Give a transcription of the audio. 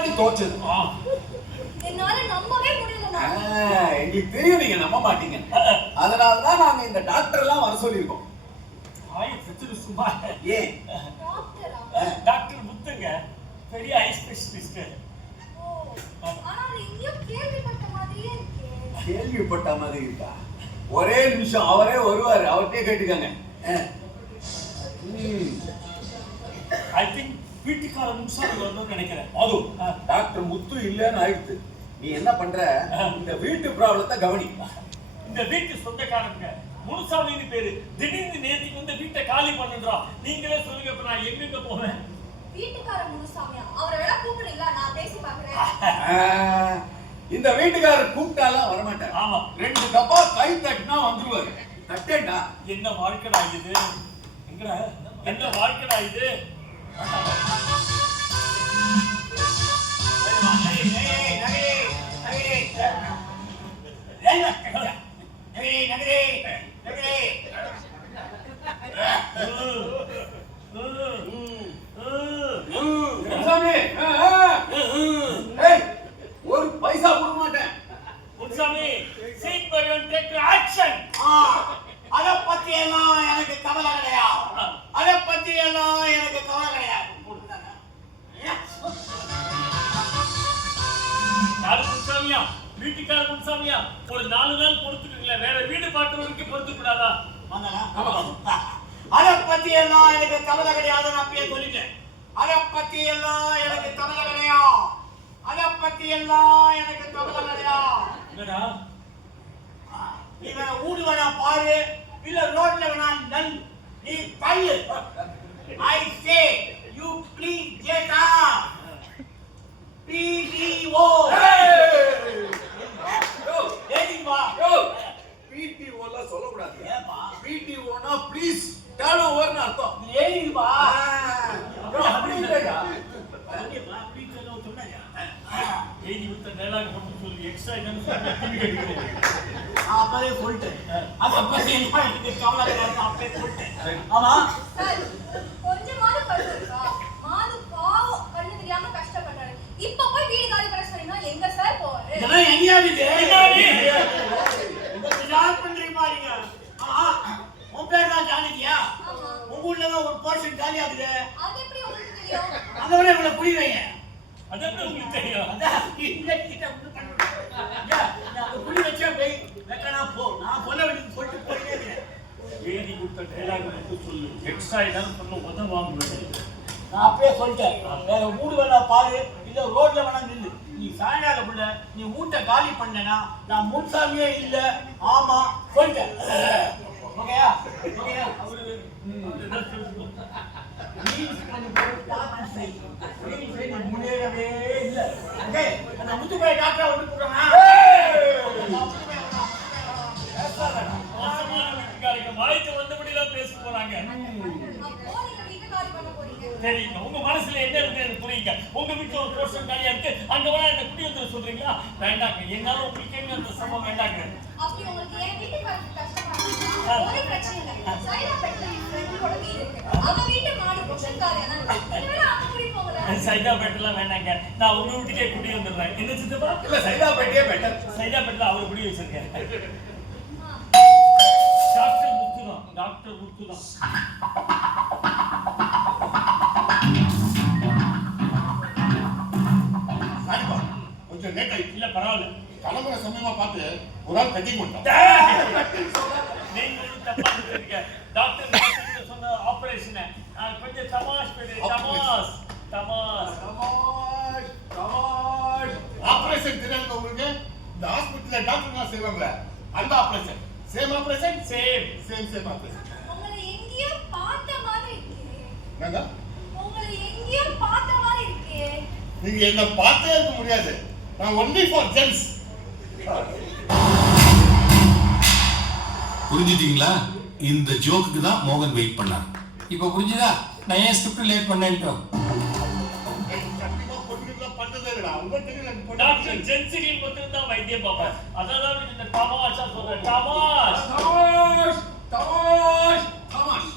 முன்னாடி தோச்சது. என்னால நம்பவே முடியல. எங்களுக்கு தெரியும் நீங்க நம்ப மாட்டீங்க. அதனாலதான் நாங்க இந்த டாக்டர் எல்லாம் வர சொல்லியிருக்கோம். சும்மா ஏன் டாக்டர் முத்துங்க பெரிய ஐ ஸ்பெஷலிஸ்ட். கேள்விப்பட்ட மாதிரி இருக்கா? ஒரே நிமிஷம், அவரே வருவாரு, அவர்கிட்டயே கேட்டுக்கங்க. ஐ திங்க் வீட்டுக்கார முன்சாமி வரணும்னு நினைக்கிறேன். அது டாக்டர் முத்து இல்லன்னு ஆயிடுச்சு. நீ என்ன பண்ற, இந்த வீட்டு ப்ராப்ளத்தை கவனி. இந்த வீட்டு சொந்தக்காரங்க முனுசாமின்னு பேரு. திடீர்னு நேத்திக்கு வந்து வீட்டை காலி பண்ணுறான். நீங்களே சொல்லுங்க, இப்ப நான் எங்க போவேன்? வீட்டுக்கார முனுசாமியா? அவரை வேணா கூப்பிடுறீங்களா? நான் பேசி பாக்குறேன். இந்த வீட்டுக்காரர் கூப்பிட்டாலாம் வரமாட்டார். ஆமா, 2 கப்பா கை தட்டினா வந்துருவாரு. தட்டேண்டா. என்ன வாழ்க்கைடா இது? எங்கடா என்ன வாழ்க்கைடா இது? ஒரு பைசா கொடுக்க மாட்டேன். முனுசாமி, சீட் பையன் டேக் ஆக்ஷன். அத பத்தி எல்லாம் எனக்கு கவலை கிடையாது. அத பத்தி எல்லாம் எனக்கு கவலை கிடையாது. யாரு முனுசாமியா? வீட்டுக்கார முனுசாமியா? ஒரு 4 நாள் பொறுத்துக்கீங்களா? வேற வீடு பார்க்கறவருக்கு பொறுத்து கூடாதா? அத பத்தி எல்லாம் எனக்கு கவலை கிடையாது. நான் அப்பயே சொல்லிட்டேன். அத பத்தி எல்லாம் எனக்கு கவலை கிடையாது. அத பத்தி எல்லாம் எனக்கு கவலை கிடையாது. என்னடா இவன் ஊடு வேணா பாரு, இல்ல ரோட்ல வேணா நல், நீ தள்ளு. I say you please get up. PTO. PTO ல சொல்லக்கூடாது. ஏப்பா? PTO னா ப்ளீஸ் டர்ன் ஓவர்னு அர்த்தம். ஏய்பா. அப்படி இல்லடா. ஏய், இந்த டயலாக் மட்டும் சொல்லி எக்ஸ்ட்ரா என்னன்னு சொல்லி டிவி கட்டிக்கிறேன். அப்பவே சொல்லிட்டேன். அத பத்தி எனக்கு கவலை கிடையாது. அப்பவே சொல்லிட்டேன். ஆமா சார், கொஞ்சமாவது கஷ்டம் இருக்கா? மாது பாவம் கண்ணு தெரியாம கஷ்டப்பட்டாரு. இப்ப போய் வீடு காலி பண்ண சொன்னா எங்க சார் போவாரு? இதெல்லாம் எங்கயாவது பின்னாடி. இந்த பிளான் பண்றீங்க பாருங்க. உன் பேர் தான் ஜானகியா? உங்க ஊர்ல தான் ஒரு போர்ஷன் காலி ஆகுது. அது எப்படி உங்களுக்கு தெரியும்? அதோட இவ்வளவு புரியுவீங்க. அது எப்படி உங்களுக்கு தெரியும்? அதான் இந்த கிட்ட புள்ளி வச்சா போய் வெட்டனா போ. நான் சொல்ல வேண்டியது சொல்லிட்டு போயிட்டே இருக்கேன். எழுதி கொடுத்த டயலாக் மட்டும் சொல்லு. எக்ஸ்ட்ரா என்னன்னு சொல்ல உதவாங்க. நான் அப்பயே சொல்லிட்டேன். வேற ஊடு வேணா பாரு, இல்ல ரோட்ல வேணா நில்லு. நீ சாயங்கால புள்ள நீ வீட்டை காலி பண்ணனா நான் முன்சாமியே இல்ல. ஆமா சொல்லிட்டேன். ஓகேயா? ஓகேயா? முன்னேறவே இல்ல. அந்த முத்துப்பை டாக்டரா வந்து கூப்பிடுறாங்க. வாய்க்கு வந்தபடியெல்லாம் பேச போறாங்க. அப்போ நீங்க வீடு காலி பண்ண போறீங்க. சரி, உங்க மனசுல என்ன இருக்கு எனக்கு புரியுங்க. உங்க வீட்டுல ஒரு போர்ஷன் காலியா இருக்கு, அங்க வேணா என்ன குடி வந்து சொல்றீங்களா? வேண்டாங்க, என்னால உங்களுக்கு என்ன அந்த சம்பவம் வேண்டாங்க. அப்படி உங்களுக்கு ஏன் வீட்டு காலி கஷ்டமா இருக்கா? ஒரு பிரச்சனை இல்ல. சைதாப்பேட்ல என் ஃப்ரெண்டோட வீடு இருக்கு. அவ வீட்டு மாடி போர்ஷன் காலியா தான் இருக்கு. நீங்க அங்க குடி போங்கல. சைதாப்பேட்டெல்லாம் வேண்டாங்க, நான் உங்க வீட்டுக்கே குடி வந்துடுறேன். என்ன சித்தப்பா? இல்ல சைதாப்பேட்டையே பெட்டர். சைதாப்பேட்டில் அவர் குடி வச்சிருக்கேன். டாக்டர் முத்துதான், டாக்டர் முத்துதான். கொஞ்சம் லேட் ஆயிடுச்சு. இல்ல பரவாயில்ல, கிளம்புற சமயமா பார்த்து ஒரு ஆள் கட்டிங் பண்ணிட்டோம். நீங்க தப்பா இருக்கீங்க. டாக்டர் சொன்ன ஆபரேஷன் கொஞ்சம் தமாஷ் பண்ணி தமாஷ் தமாஷ் தமாஷ் தமாஷ். ஆபரேஷன் தெரியாதுங்க உங்களுக்கு? இந்த ஹாஸ்பிட்டல்ல டாக்டர்லாம் செய்வாங்களே அந்த operation. Same operation, same same operation. உங்களை எங்கேயோ பார்த்த மாதிரி இருக்கே. என்னங்க? உங்களை எங்கேயோ பார்த்த மாதிரி இருக்கே. நீங்க என்ன பார்த்தே இருக்க முடியாது. நான் ஒன்லி ஃபார் ஜென்ஸ். புரிஞ்சுட்டீங்களா? இந்த ஜோக்குக்கு தான் மோகன் வெயிட் பண்ணார். இப்போ புரிஞ்சுதா நான் ஏன் ஸ்கிரிப்ட் லேட் பண்ணேன்ட்டோம்? கண்டிப்பா பொண்ணுலாம் பண்ணதே இல்லடா. உங்களுக்கு தெரியல டாக்டர் ஜென்சிக்கு மட்டும் தான் வைத்தியம் பார்ப்பார். அதனால இந்த தமாஷா சொல்றேன். தமாஷ் தமாஷ் தமாஷ் தமாஷ்.